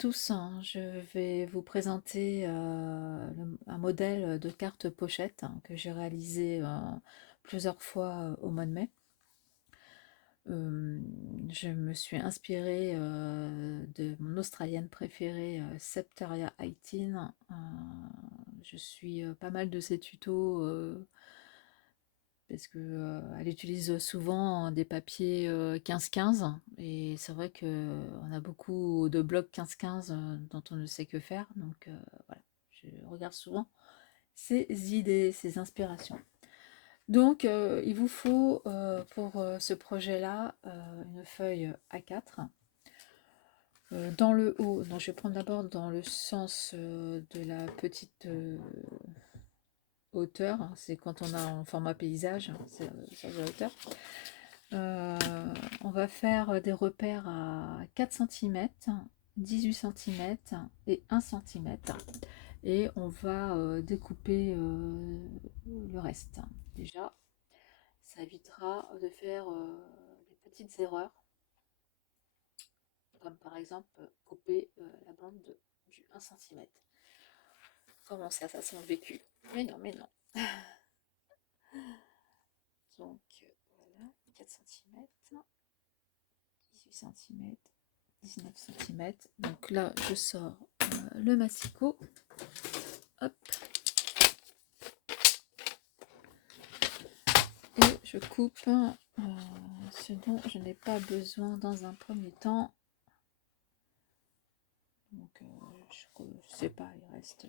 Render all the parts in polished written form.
tous, je vais vous présenter un modèle de carte pochette que j'ai réalisé plusieurs fois au mois de mai. Je me suis inspirée de mon australienne préférée, Septaria 18. Je suis pas mal de ses tutos parce que elle utilise souvent des papiers 15-15 et c'est vrai que on a beaucoup de blogs 15-15 dont on ne sait que faire, donc voilà, je regarde souvent ces idées, ces inspirations. Donc il vous faut pour ce projet-là une feuille A4. Dans le haut, donc je vais prendre d'abord dans le sens de la petite hauteur, hein, c'est quand on a en format paysage, hein, c'est le sens de la hauteur. On va faire des repères à 4 cm, 18 cm et 1 cm. Et on va découper le reste. Déjà, ça évitera de faire des petites erreurs, comme par exemple couper la bande du 1 cm. Comment ça sent le vécu? Mais non, mais non. Donc voilà, 4 cm, 18 cm, 19 cm. Donc là, je sors le massicot. Hop. Et je coupe ce dont je n'ai pas besoin dans un premier temps. Donc je sais pas, il reste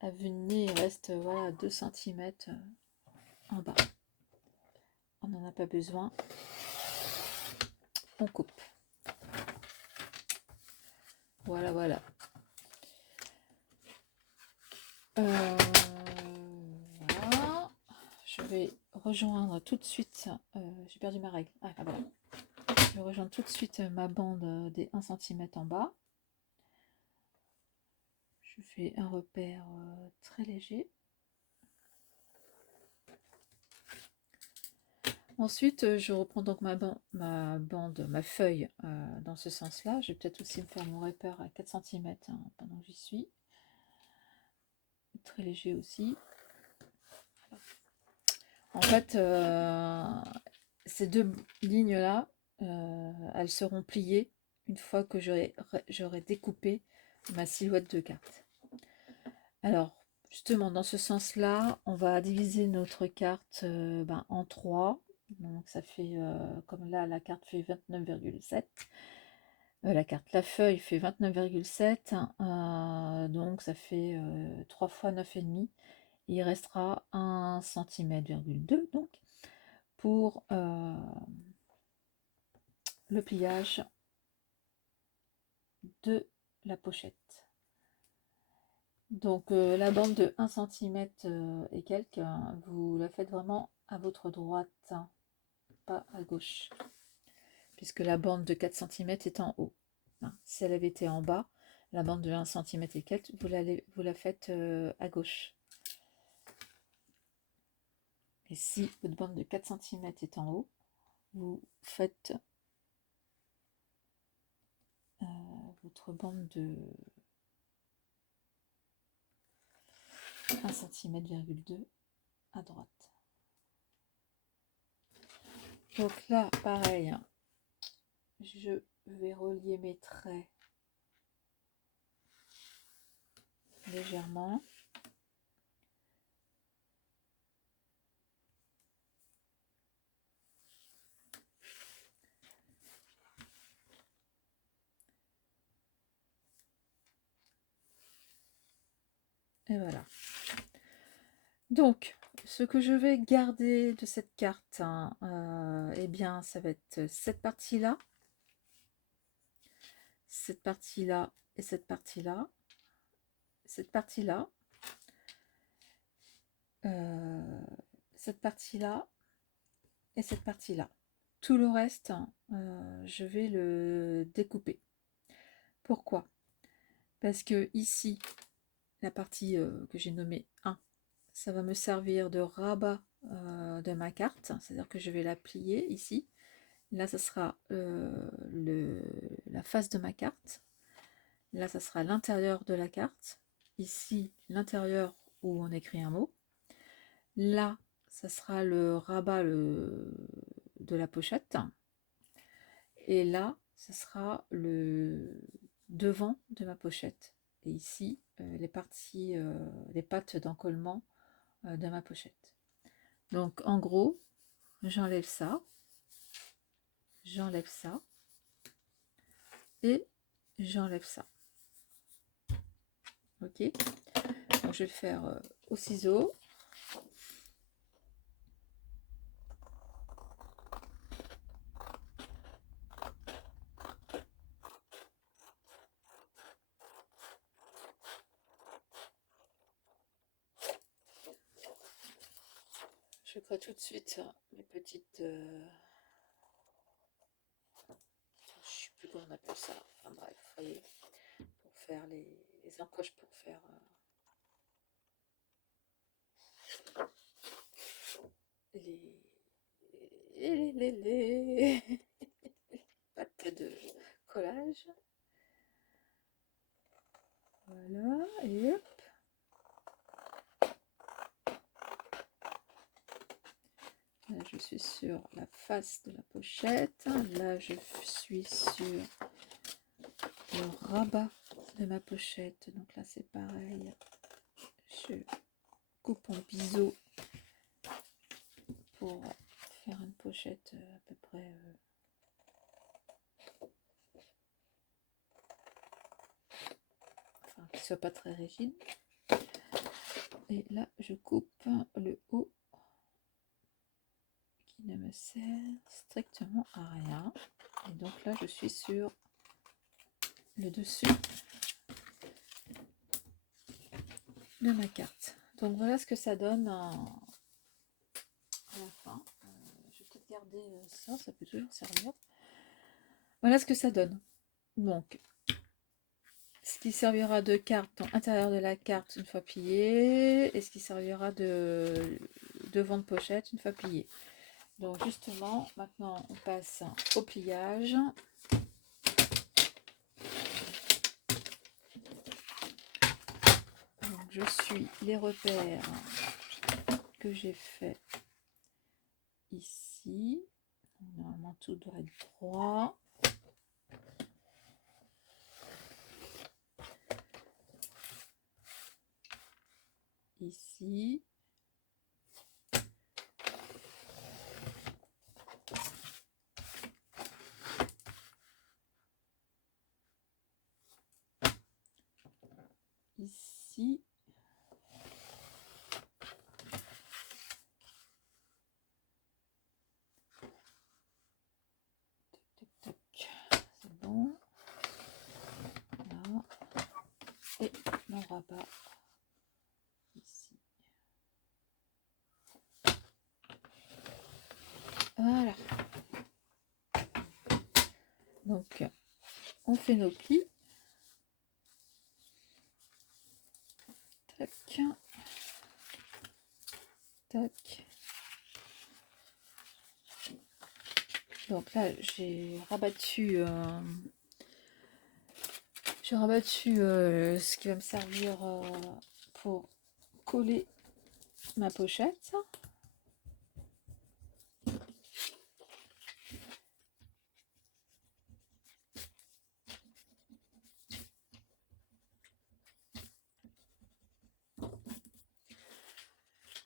à venir, il reste voilà 2 cm en bas. On n'en a pas besoin. On coupe. Voilà, voilà. Voilà. Je vais rejoindre tout de suite. J'ai perdu ma règle. Ah, voilà. Je vais rejoindre tout de suite ma bande des 1 cm en bas. Je fais un repère très léger. Ensuite, je reprends donc ma bande, ma feuille dans ce sens-là. Je vais peut-être aussi me faire mon repère à 4 cm hein, pendant que j'y suis. Très léger aussi. En fait, ces deux lignes-là, elles seront pliées une fois que j'aurai découpé ma silhouette de carte. Alors, justement, dans ce sens-là, on va diviser notre carte en 3. Donc, ça fait, comme là, la carte fait 29,7. La feuille fait 29,7. Donc, ça fait 3 fois 9,5. Il restera 1 cm,2 donc pour le pliage de la pochette. Donc la bande de 1 cm et quelques, vous la faites vraiment à votre droite, hein, pas à gauche, puisque la bande de 4 cm est en haut. Hein. Si elle avait été en bas, la bande de 1 cm et quelques, vous la faites à gauche. Et si votre bande de 4 cm est en haut, vous faites votre bande de 1 cm,2 à droite. Donc là, pareil, hein, je vais relier mes traits légèrement. Et voilà. Donc, ce que je vais garder de cette carte, hein, eh bien, ça va être cette partie-là, cette partie-là et cette partie-là, cette partie-là, cette partie-là et cette partie-là. Tout le reste, je vais le découper. Pourquoi? Parce que ici, la partie que j'ai nommée 1, ça va me servir de rabat de ma carte, c'est-à-dire que je vais la plier ici. Là, ça sera la face de ma carte. Là, ça sera l'intérieur de la carte. Ici, l'intérieur où on écrit un mot. Là, ça sera le rabat de la pochette. Et là, ça sera le devant de ma pochette. Et ici, les parties, les pattes d'encollement de ma pochette. Donc, en gros, j'enlève ça et j'enlève ça. Ok, donc je vais le faire au ciseau. Je crée tout de suite mes petites je sais plus comment on appelle ça, enfin bref, vous voyez, pour faire les encoches, pour faire les pattes de collage. Voilà, et hop. Là, je suis sur la face de la pochette. Là, je suis sur le rabat de ma pochette. Donc là, c'est pareil. Je coupe en biseau pour faire une pochette à peu près enfin, qui soit pas très rigide. Et là, je coupe le haut qui ne me sert strictement à rien. Et donc là, je suis sur le dessus de ma carte. Donc voilà ce que ça donne à la fin. Je vais peut-être garder ça, ça peut toujours servir. Voilà ce que ça donne. Donc, ce qui servira de carte dans l'intérieur de la carte une fois pliée, et ce qui servira de devant de pochette une fois plié. Donc justement, maintenant on passe au pliage. Donc, je suis les repères que j'ai fait ici. Normalement tout doit être droit. Ici. Ici. C'est bon. Là. Et mon rabat ici. Voilà. Donc, on fait nos plis. Tac. Tac. Donc là, j'ai rabattu ce qui va me servir pour coller ma pochette.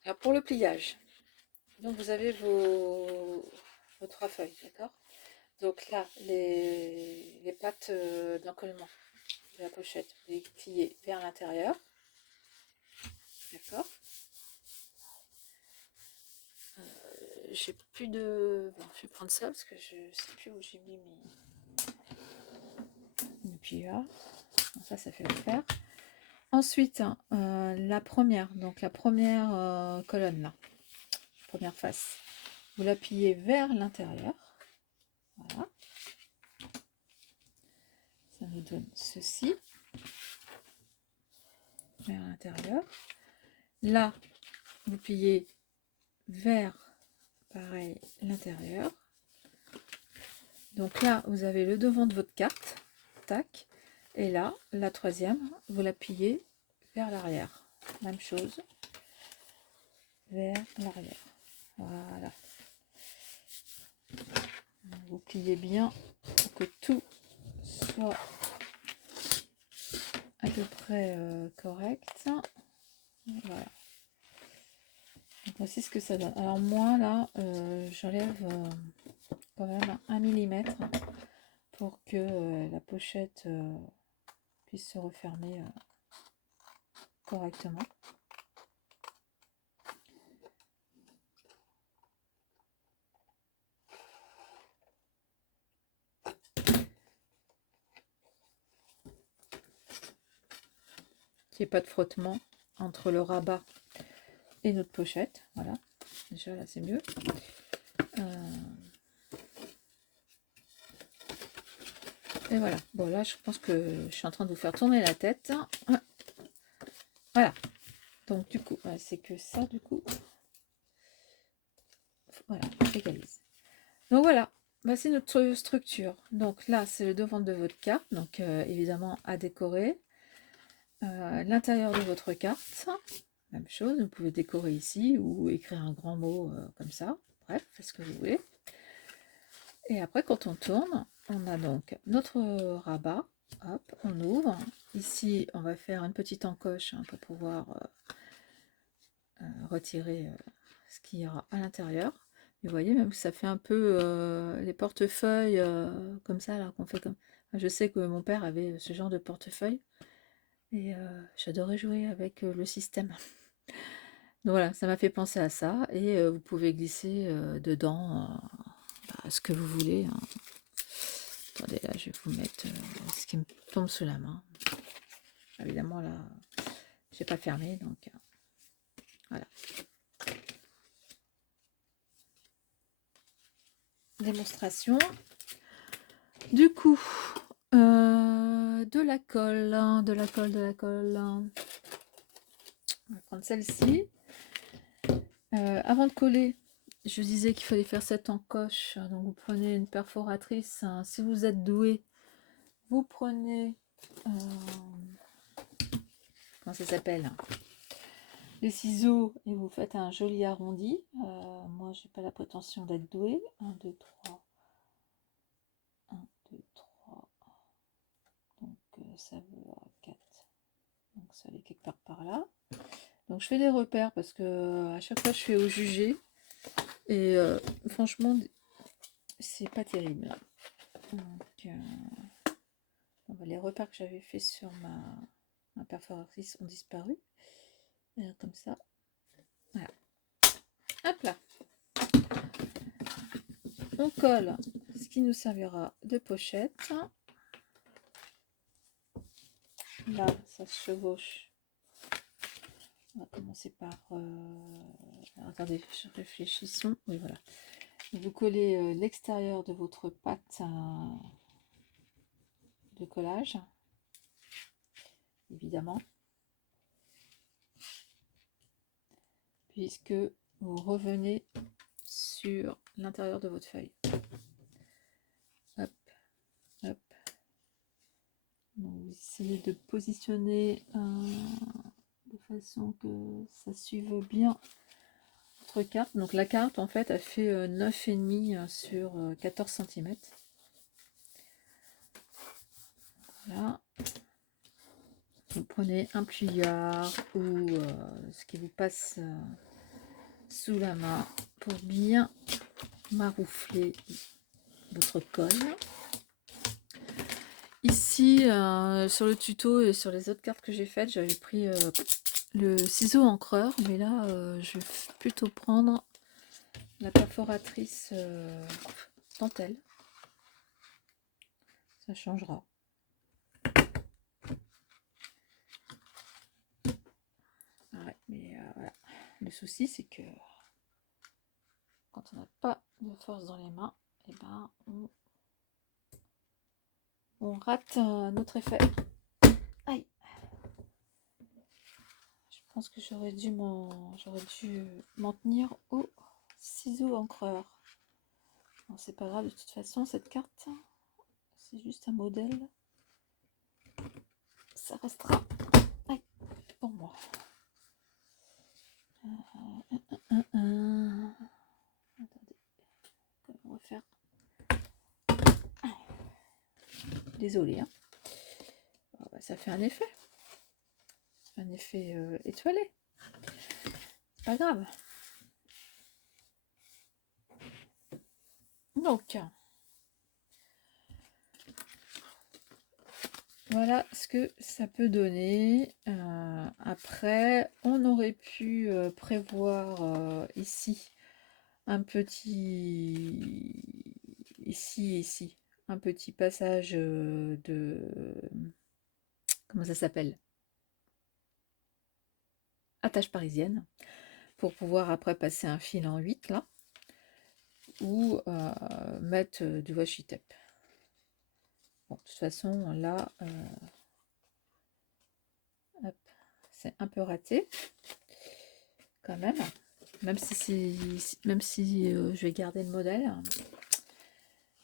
Alors pour le pliage, donc vous avez vos 3 feuilles, d'accord? Donc là, les pattes d'encollement de la pochette, vous les pliez vers l'intérieur, d'accord? J'ai plus de... Bon, je vais prendre ça parce que je sais plus où j'ai mis mes plieurs. Bon, ça fait l'affaire. Ensuite, la première colonne là, première face, vous la pliez vers l'intérieur. Voilà. Ça nous donne ceci. Vers l'intérieur. Là, vous pliez vers, pareil, l'intérieur. Donc là, vous avez le devant de votre carte, tac, et là, la troisième, vous la pliez vers l'arrière. Même chose, vers l'arrière. Voilà. Vous pliez bien pour que tout soit à peu près correct. Voilà. Donc voici ce que ça donne. Alors moi là, j'enlève quand même 1 millimètre pour que la pochette puisse se refermer correctement. Qu'il n'y ait pas de frottement entre le rabat et notre pochette. Voilà, déjà là c'est mieux. Et voilà, bon là je pense que je suis en train de vous faire tourner la tête. Voilà, donc du coup, c'est que ça du coup. Voilà, j'égalise. Donc voilà, voici notre structure. Donc là c'est le devant de votre carte, donc évidemment à décorer. L'intérieur de votre carte, même chose, vous pouvez décorer ici ou écrire un grand mot comme ça, bref, faites ce que vous voulez. Et après quand on tourne, on a donc notre rabat, hop, on ouvre. Ici on va faire une petite encoche pour pouvoir retirer ce qu'il y aura à l'intérieur. Vous voyez même que ça fait un peu les portefeuilles comme ça là qu'on fait comme. Je sais que mon père avait ce genre de portefeuille. Et j'adorais jouer avec le système. Donc voilà, ça m'a fait penser à ça. Et vous pouvez glisser dedans ce que vous voulez. Hein. Attendez, là, je vais vous mettre ce qui me tombe sous la main. Évidemment, là, j'ai pas fermé, donc voilà. Démonstration. Du coup, de la colle, hein, de la colle, de la colle. On va prendre celle-ci. Avant de coller, je disais qu'il fallait faire cette encoche. Donc vous prenez une perforatrice. Hein. Si vous êtes doué, vous prenez comment ça s'appelle, les ciseaux et vous faites un joli arrondi. Moi, j'ai pas la prétention d'être doué. 1, 2, 3. 1, 2, 3. Donc ça veut 4. Donc ça allait quelque part par là. Donc je fais des repères parce que à chaque fois je fais au jugé. Et franchement, c'est pas terrible. Donc, les repères que j'avais fait sur ma perforatrice ont disparu. Comme ça. Voilà. Hop là. On colle ce qui nous servira de pochette. Là, ça se chevauche. On va commencer par... attendez, réfléchissons. Oui, voilà. Vous collez l'extérieur de votre pâte de collage, évidemment, puisque vous revenez sur l'intérieur de votre feuille. Hop, hop. Donc, vous essayez de positionner de façon que ça suive bien votre carte. Donc la carte, en fait, elle fait 9,5 sur 14 cm. Voilà. Vous prenez un pliard ou ce qui vous passe sous la main pour bien maroufler votre colle. Ici, sur le tuto et sur les autres cartes que j'ai faites, j'avais pris le ciseau encreur, mais là, je vais plutôt prendre la perforatrice dentelle. Ça changera. Ouais, mais voilà. Le souci, c'est que quand on n'a pas de force dans les mains, et ben on rate notre effet. Aïe. Je pense que j'aurais dû m'en tenir au ciseau encreur. C'est pas grave de toute façon, cette carte, c'est juste un modèle. Ça restera pour moi. Attendez, on va faire. Désolée, hein. Oh, bah, ça fait un effet étoilé. C'est pas grave. Donc, voilà ce que ça peut donner. Après, on aurait pu prévoir ici un petit... Ici, un petit passage de... Comment ça s'appelle? Attache parisienne. Pour pouvoir après passer un fil en 8 là. Ou mettre du washi tape. Bon, de toute façon, là, c'est un peu raté, quand même. Même si je vais garder le modèle.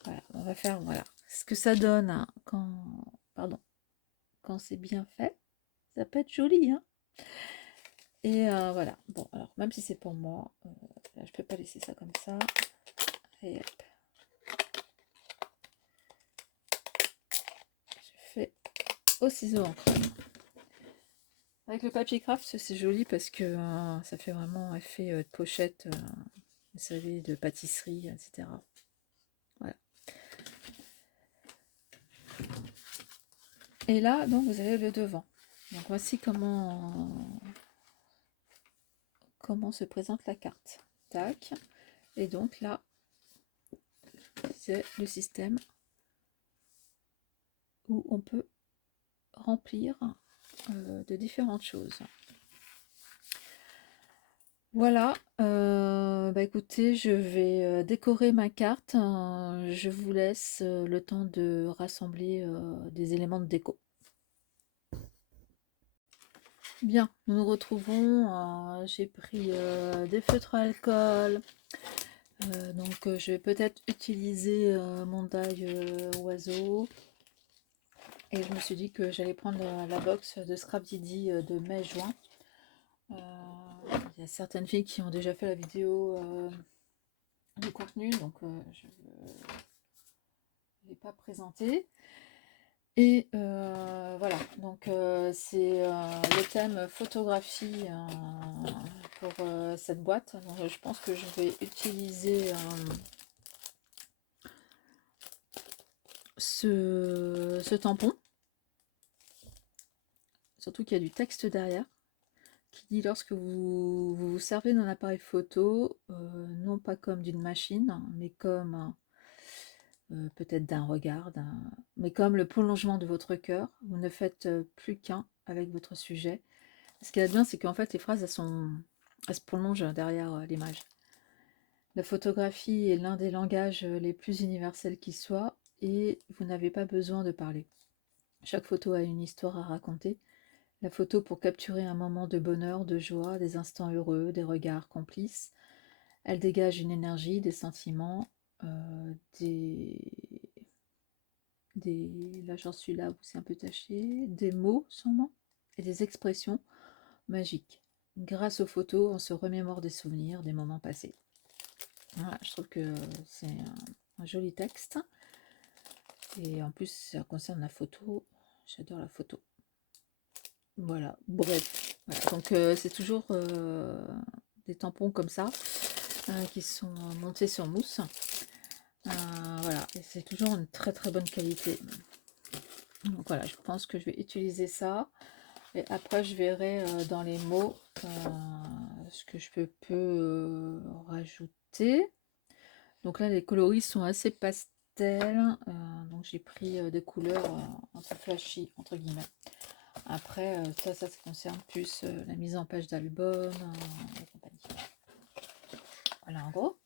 Voilà, on va faire, voilà. Ce que ça donne hein, quand c'est bien fait, ça peut être joli, hein. Et voilà. Bon, alors, même si c'est pour moi, là, je peux pas laisser ça comme ça. Et hop. Je fais au ciseau en crème. Avec le papier craft, c'est joli parce que ça fait vraiment effet de pochette, vous savez, de pâtisserie, etc. Voilà. Et là, donc, vous avez le devant. Donc, voici comment se présente la carte. Tac. Et donc, là, c'est le système où on peut remplir de différentes choses. Voilà, bah écoutez, je vais décorer ma carte. Je vous laisse le temps de rassembler des éléments de déco. Bien, nous nous retrouvons. J'ai pris des feutres à alcool. Donc je vais peut-être utiliser mon die oiseau. Et je me suis dit que j'allais prendre la box de Scrap Didi de mai-juin. Il y a certaines filles qui ont déjà fait la vidéo du contenu, donc je ne l'ai pas présenté. Et voilà, donc c'est le thème photographie pour cette boîte. Donc, je pense que je vais utiliser ce tampon. Surtout qu'il y a du texte derrière qui dit lorsque vous vous servez d'un appareil photo, non pas comme d'une machine, mais comme peut-être d'un regard, mais comme le prolongement de votre cœur, vous ne faites plus qu'un avec votre sujet. Ce qui est bien, c'est qu'en fait les phrases elles se prolongent derrière l'image. La photographie est l'un des langages les plus universels qui soient et vous n'avez pas besoin de parler. Chaque photo a une histoire à raconter. La photo pour capturer un moment de bonheur, de joie, des instants heureux, des regards complices. Elle dégage une énergie, des sentiments, là j'en suis là où c'est un peu taché, des mots sûrement, et des expressions magiques. Grâce aux photos, on se remémore des souvenirs, des moments passés. Voilà, je trouve que c'est un joli texte. Et en plus, ça concerne la photo. J'adore la photo. Voilà, bref. Voilà. Donc c'est toujours des tampons comme ça qui sont montés sur mousse. Voilà, et c'est toujours une très très bonne qualité. Donc voilà, je pense que je vais utiliser ça. Et après, je verrai dans les mots ce que je peux rajouter. Donc là, les coloris sont assez pastels. Donc j'ai pris des couleurs un peu flashy, entre guillemets. Après, ça concerne plus la mise en page d'album et compagnie. Voilà, en gros.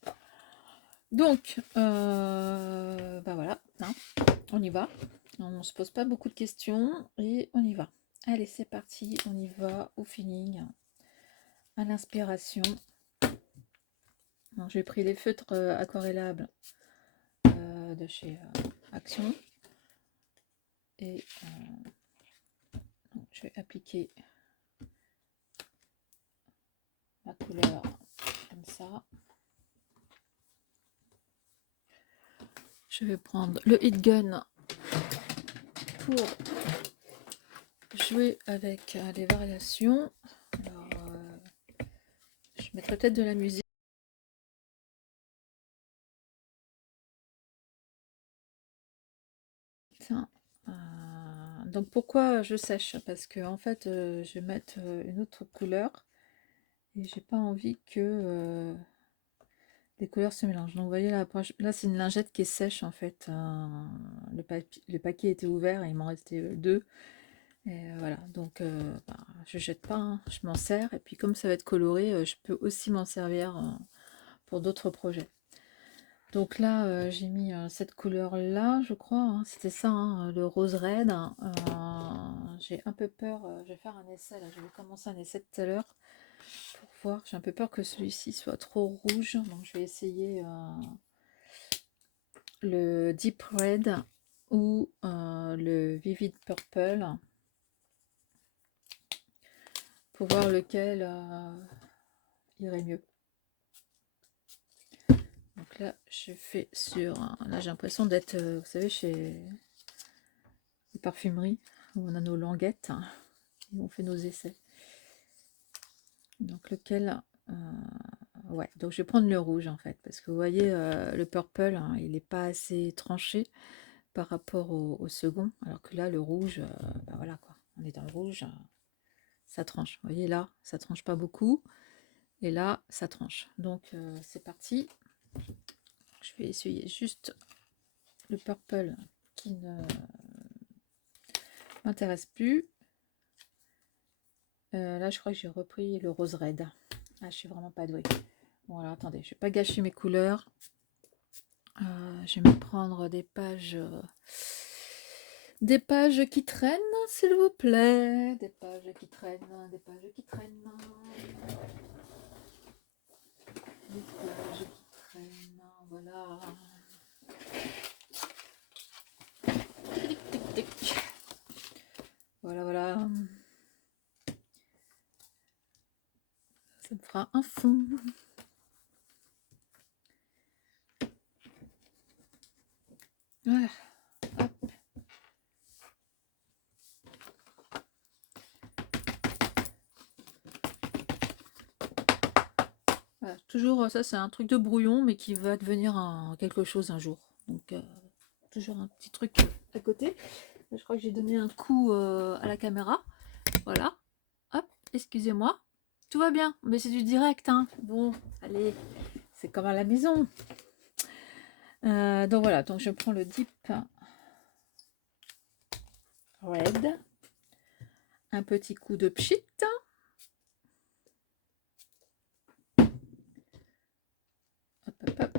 Donc, bah voilà, hein, on y va. On se pose pas beaucoup de questions et on y va. Allez, c'est parti, on y va au feeling, à l'inspiration. J'ai pris les feutres aquarellables de chez Action. Et donc, je vais appliquer ma couleur comme ça. Je vais prendre le heat gun pour jouer avec les variations. Alors, je mettrai peut-être de la musique. Donc pourquoi je sèche? Parce que en fait je vais mettre une autre couleur et j'ai pas envie que les couleurs se mélangent. Donc vous voyez là c'est une lingette qui est sèche en fait. Le paquet était ouvert et il m'en restait deux. Et voilà, donc je jette pas, hein, je m'en sers. Et puis comme ça va être coloré, je peux aussi m'en servir pour d'autres projets. Donc là, j'ai mis cette couleur-là, je crois, hein, c'était ça, hein, le rose red. J'ai un peu peur, je vais faire un essai, là, je vais commencer un essai tout à l'heure pour voir. J'ai un peu peur que celui-ci soit trop rouge, donc je vais essayer le deep red ou le vivid purple pour voir lequel irait mieux. Donc là, je fais sur... Là, j'ai l'impression d'être, vous savez, chez les parfumeries, où on a nos languettes, hein, et on fait nos essais. Donc lequel... ouais, donc je vais prendre le rouge, en fait, parce que vous voyez, le purple, hein, il n'est pas assez tranché par rapport au second, alors que là, le rouge, ben voilà, quoi. On est dans le rouge, ça tranche. Vous voyez, là, ça tranche pas beaucoup, et là, ça tranche. Donc, c'est parti. Je vais essuyer juste le purple qui ne m'intéresse plus. Là, je crois que j'ai repris le rose red. Ah, je suis vraiment pas douée. Bon, alors attendez, je vais pas gâcher mes couleurs. Je vais me prendre des pages qui traînent, s'il vous plaît. Des pages qui traînent, des pages qui traînent. Des pages qui traînent, voilà. Tic, tic, tic. Voilà, voilà. Ça me fera un fond. Voilà. Hop. Voilà. Toujours, ça c'est un truc de brouillon, mais qui va devenir quelque chose un jour. Donc, toujours un petit truc à côté. Je crois que j'ai donné un coup à la caméra. Voilà. Hop, excusez-moi. Tout va bien, mais c'est du direct, hein. Bon, allez, c'est comme à la maison. Donc voilà, donc je prends le Deep Red. Un petit coup de pchit. Hop, hop, hop.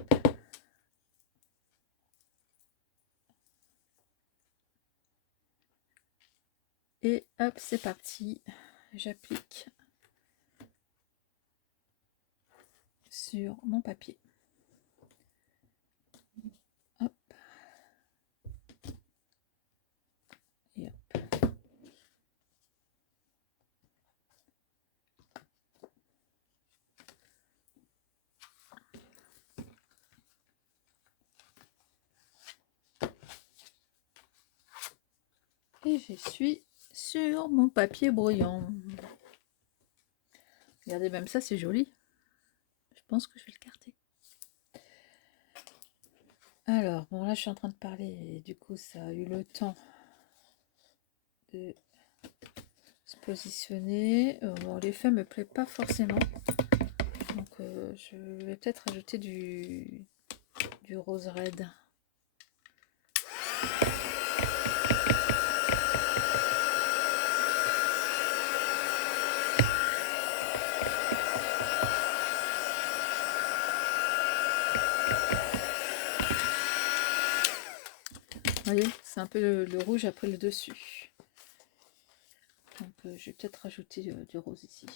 Et hop, c'est parti. J'applique sur mon papier. Hop. Et hop. Et je suis sur mon papier brouillon. Regardez, même ça, c'est joli. Je pense que je vais le garder. Alors, bon, là, je suis en train de parler. Et du coup, ça a eu le temps de se positionner. Bon, l'effet me plaît pas forcément. Donc, je vais peut-être ajouter du rose red. Vous voyez, c'est un peu le rouge après le dessus. Donc je vais peut-être rajouter du rose ici.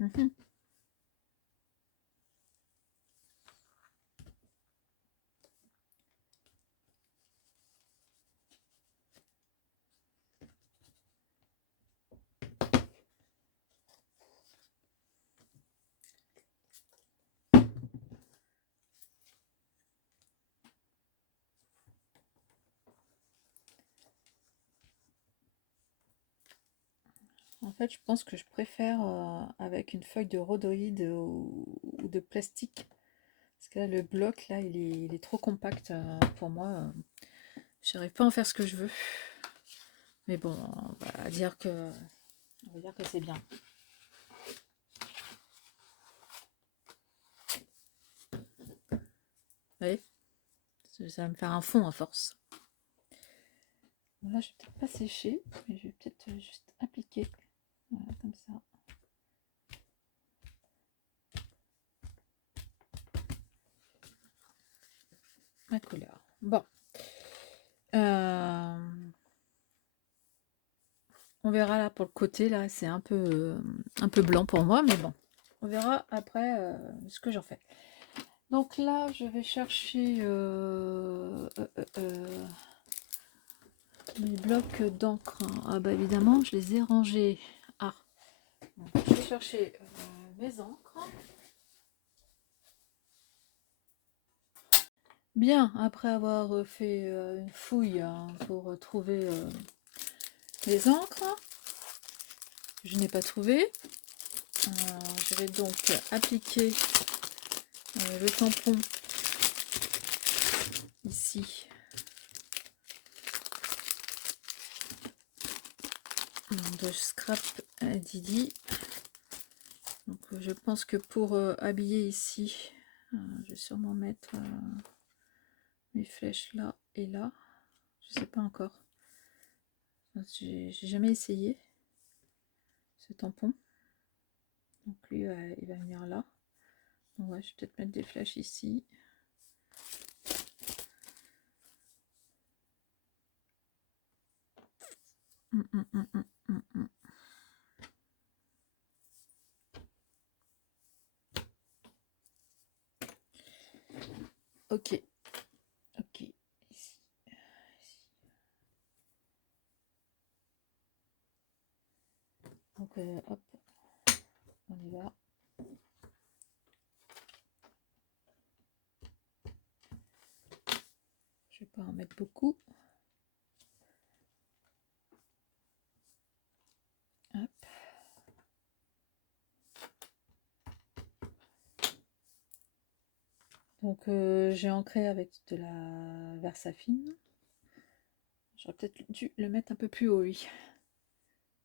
Mhm. En fait, je pense que je préfère avec une feuille de rhodoïde ou de plastique. Parce que là, le bloc, là, il est trop compact pour moi. J'arrive pas à en faire ce que je veux. Mais bon, on va dire que c'est bien. Vous voyez, ça va me faire un fond à force. Là, je vais peut-être pas sécher, mais je vais peut-être juste appliquer. Voilà, comme ça. Ma couleur. Bon. On verra là pour le côté, là, c'est un peu blanc pour moi, mais bon. On verra après ce que j'en fais. Donc là, je vais chercher mes blocs d'encre. Ah bah évidemment, je les ai rangés. Ah, donc, je vais chercher mes encres. Bien, après avoir fait une fouille pour trouver les encres, je n'ai pas trouvé. Je vais donc appliquer le tampon ici. De Scrap Didi. Donc je pense que pour habiller ici, je vais sûrement mettre mes flèches là et là. Je sais pas encore. J'ai jamais essayé ce tampon. Donc lui il va venir là. Donc ouais, je vais peut-être mettre des flèches ici. Ok. Ok. Ici. Donc hop, on y va. Je vais pas en mettre beaucoup. Hop. Donc j'ai ancré avec de la Versafine. J'aurais peut-être dû le mettre un peu plus haut lui.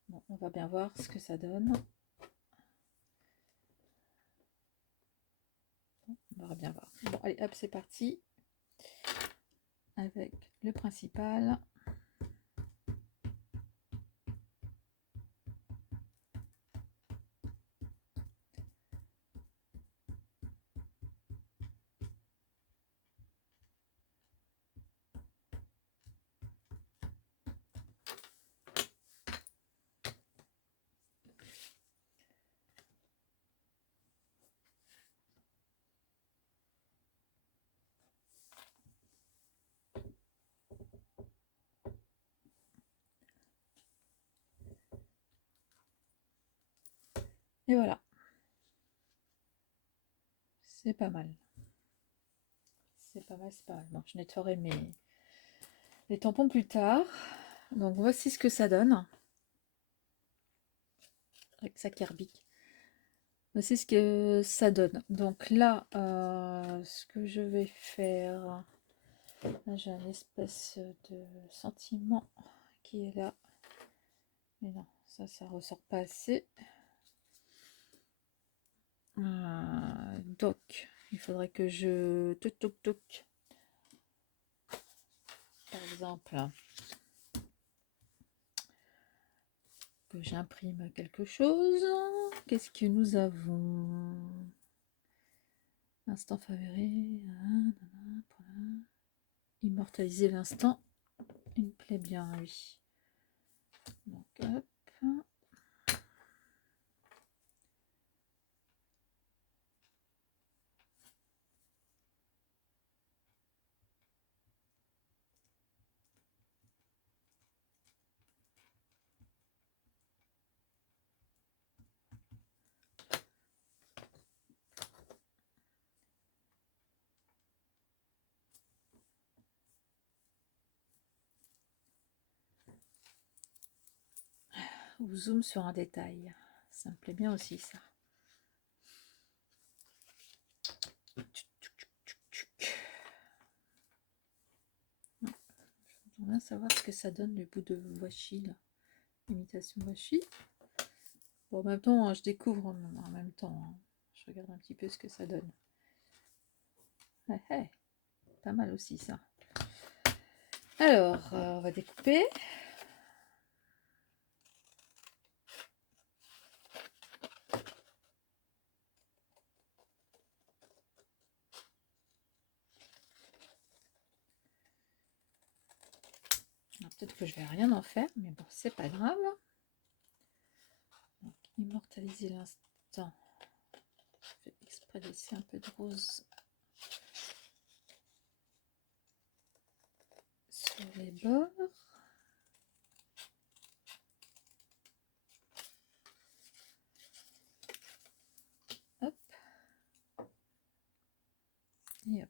Bon, on va bien voir ce que ça donne. On va bien voir. Bon, allez, hop, c'est parti. Avec le principal. Et voilà. C'est pas mal. C'est pas mal, c'est pas mal. Bon, je nettoierai les tampons plus tard. Donc voici ce que ça donne. Avec sa kerbique. Voici ce que ça donne. Donc là, ce que je vais faire, là j'ai un espèce de sentiment qui est là. Mais non, ça ressort pas assez. Donc, il faudrait que je toc. Par exemple, que j'imprime quelque chose. Qu'est-ce que nous avons? Instant favori. Immortaliser l'instant. Il me plaît bien, oui. Donc, hop. ou zoom sur un détail. Ça me plaît bien aussi ça. J'aimerais bien savoir ce que ça donne le bout de washi là. Imitation washi. Bon, en même temps, je découvre en même temps. Hein. Je regarde un petit peu ce que ça donne. Ouais, ouais. Pas mal aussi ça. Alors, on va découper. Peut-être que je vais rien en faire, mais bon, c'est pas grave. Donc, immortaliser l'instant. Je fais exprès de laisser un peu de rose sur les bords. Hop. Et hop.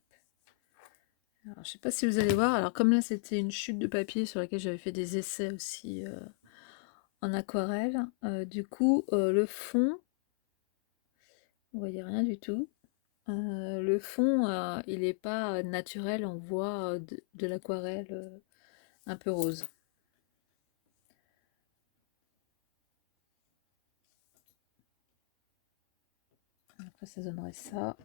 Alors, je sais pas si vous allez voir. Alors, comme là, c'était une chute de papier sur laquelle j'avais fait des essais aussi en aquarelle. Du coup, le fond, vous voyez rien du tout. Le fond, il n'est pas naturel. On voit de l'aquarelle un peu rose. Après, ça donnerait ça.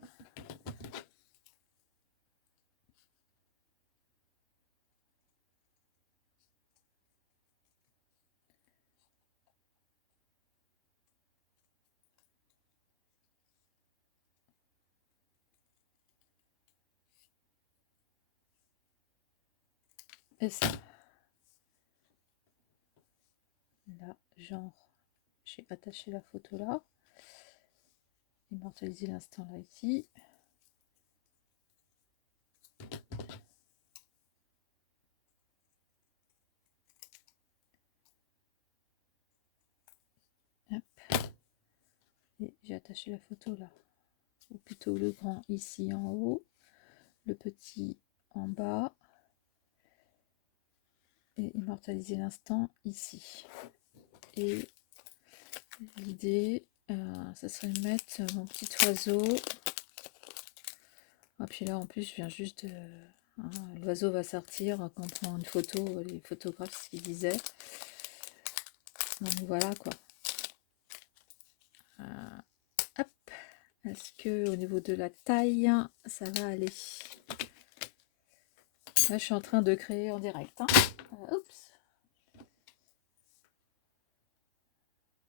Et ça. Là, genre, j'ai attaché la photo là. Immortaliser l'instant là ici. Hop. Et j'ai attaché la photo là. Ou plutôt le grand ici en haut. Le petit en bas. Et immortaliser l'instant ici. Et l'idée, ça serait de mettre mon petit oiseau. Et puis là, en plus, je viens juste de... Hein, l'oiseau va sortir quand on prend une photo, les photographes, ce qu'ils disaient. Donc voilà quoi. Hop. Est-ce que au niveau de la taille, ça va aller? Là, je suis en train de créer en direct. Hein. Oups.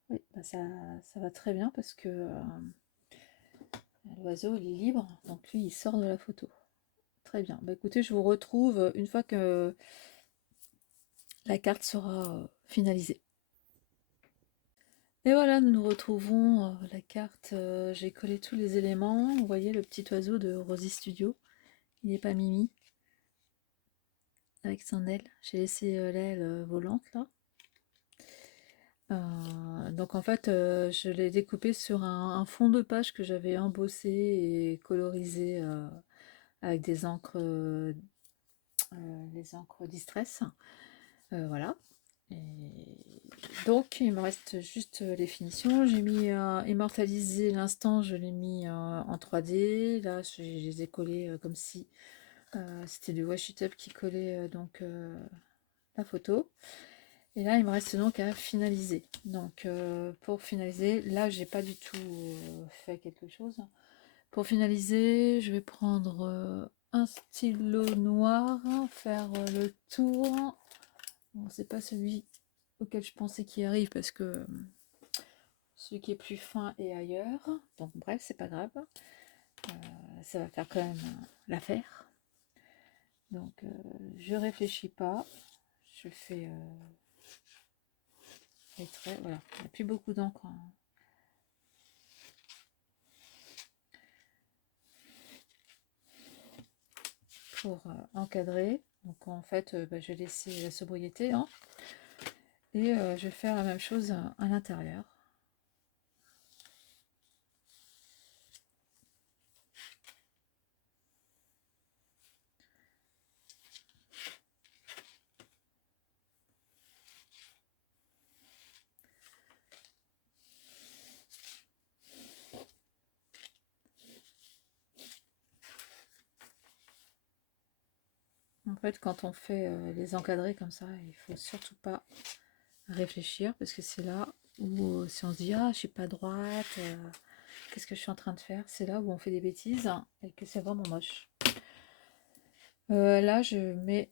Oui, bah ça va très bien parce que l'oiseau, il est libre. Donc lui, il sort de la photo. Très bien. Bah écoutez, je vous retrouve une fois que la carte sera finalisée. Et voilà, nous nous retrouvons. La carte, j'ai collé tous les éléments. Vous voyez le petit oiseau de Rosy Studio. Il n'est pas Mimi. Avec son aile. J'ai laissé l'aile volante là. Donc en fait, je l'ai découpé sur un fond de page que j'avais embossé et colorisé avec des encres, les encres Distress. Voilà. Et donc il me reste juste les finitions. J'ai mis immortaliser l'instant, je l'ai mis en 3D. Là, je les ai collés comme si c'était du washi tape qui collait donc la photo. Et là, il me reste donc à finaliser. Donc, pour finaliser, là, j'ai pas du tout fait quelque chose. Pour finaliser, je vais prendre un stylo noir, faire le tour. Bon, c'est pas celui auquel je pensais qu'il arrive parce que celui qui est plus fin est ailleurs. Donc, bref, c'est pas grave. Ça va faire quand même l'affaire. Donc, je réfléchis pas. Je fais les traits. Voilà, il n'y a plus beaucoup d'encre. Hein. Pour encadrer. Donc en fait, je vais laisser la sobriété. Hein, et je vais faire la même chose à l'intérieur. En fait, quand on fait les encadrés comme ça, il faut surtout pas réfléchir parce que c'est là où si on se dit ah je suis pas droite, qu'est-ce que je suis en train de faire, c'est là où on fait des bêtises et que c'est vraiment moche. Là je mets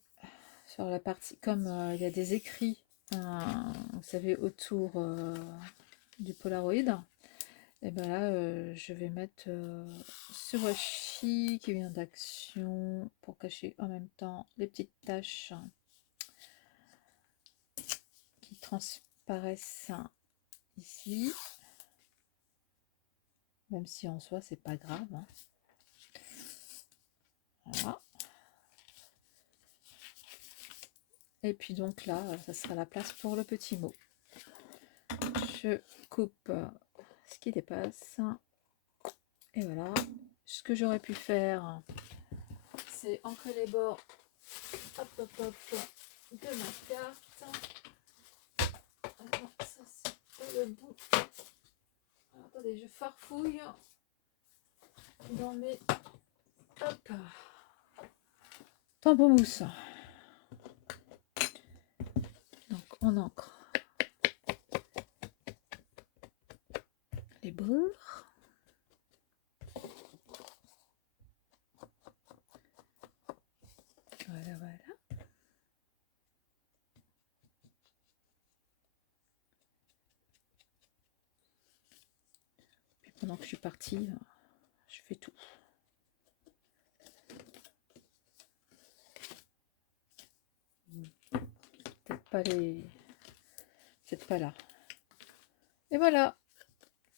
sur la partie comme il y a des écrits, vous savez, autour du Polaroid, et ben là je vais mettre ce washi qui vient d'Action pour cacher en même temps les petites taches qui transparaissent ici, même si en soi c'est pas grave, hein. Voilà. Et puis donc là, ça sera la place pour le petit mot. Je coupe ce qui dépasse. Et voilà. Ce que j'aurais pu faire, c'est ancrer les bords, hop, hop, hop, de ma carte. Alors, ça c'est pas le bon. Alors, attendez, je farfouille dans mes hop tampons mousse. Donc on ancre les bords. Voilà, voilà. Puis pendant que je suis partie, je fais tout. Peut-être pas là. Et voilà.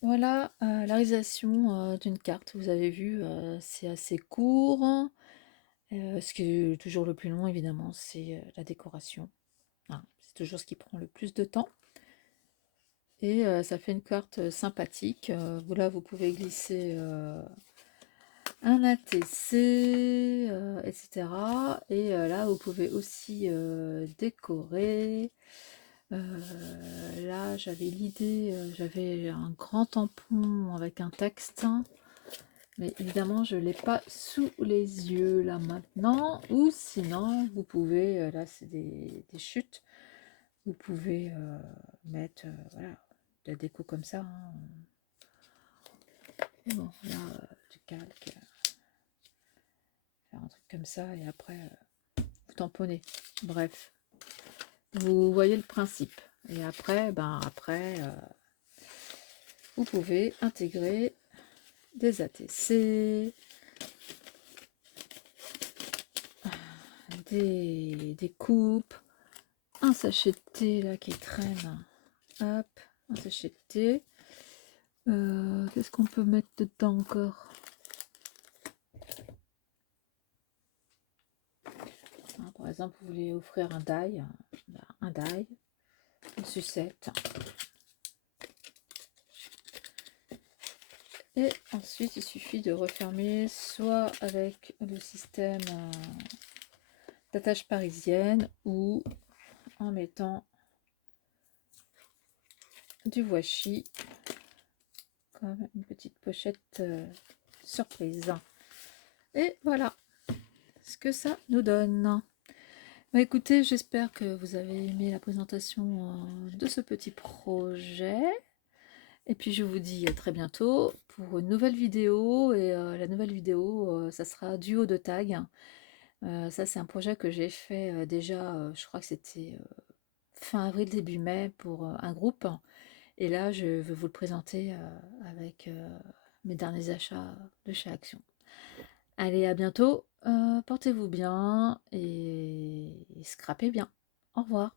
Voilà la réalisation d'une carte. Vous avez vu, c'est assez court. Ce qui est toujours le plus long, évidemment, c'est la décoration. Hein, c'est toujours ce qui prend le plus de temps. Et ça fait une carte sympathique. Voilà, vous pouvez glisser un ATC, etc. Et là, vous pouvez aussi décorer. Là, j'avais l'idée, j'avais un grand tampon avec un texte. Mais évidemment, je ne l'ai pas sous les yeux là maintenant. Ou sinon, vous pouvez, là c'est des chutes, vous pouvez mettre voilà, de la déco comme ça. Hein. Et bon, là, du calque, faire un truc comme ça et après, vous tamponnez. Bref, vous voyez le principe. Et après, vous pouvez intégrer des ATC, des coupes, un sachet de thé là qui traîne, hop, un sachet de thé. Qu'est-ce qu'on peut mettre dedans encore? Par exemple, vous voulez offrir un die, une sucette. Et ensuite, il suffit de refermer soit avec le système d'attache parisienne ou en mettant du washi comme une petite pochette surprise. Et voilà ce que ça nous donne. Bah écoutez, j'espère que vous avez aimé la présentation de ce petit projet. Et puis je vous dis à très bientôt pour une nouvelle vidéo. Et la nouvelle vidéo, ça sera duo de tag. Ça c'est un projet que j'ai fait déjà, je crois que c'était fin avril, début mai pour un groupe. Et là je vais vous le présenter avec mes derniers achats de chez Action. Allez, à bientôt, portez-vous bien et scrapez bien. Au revoir.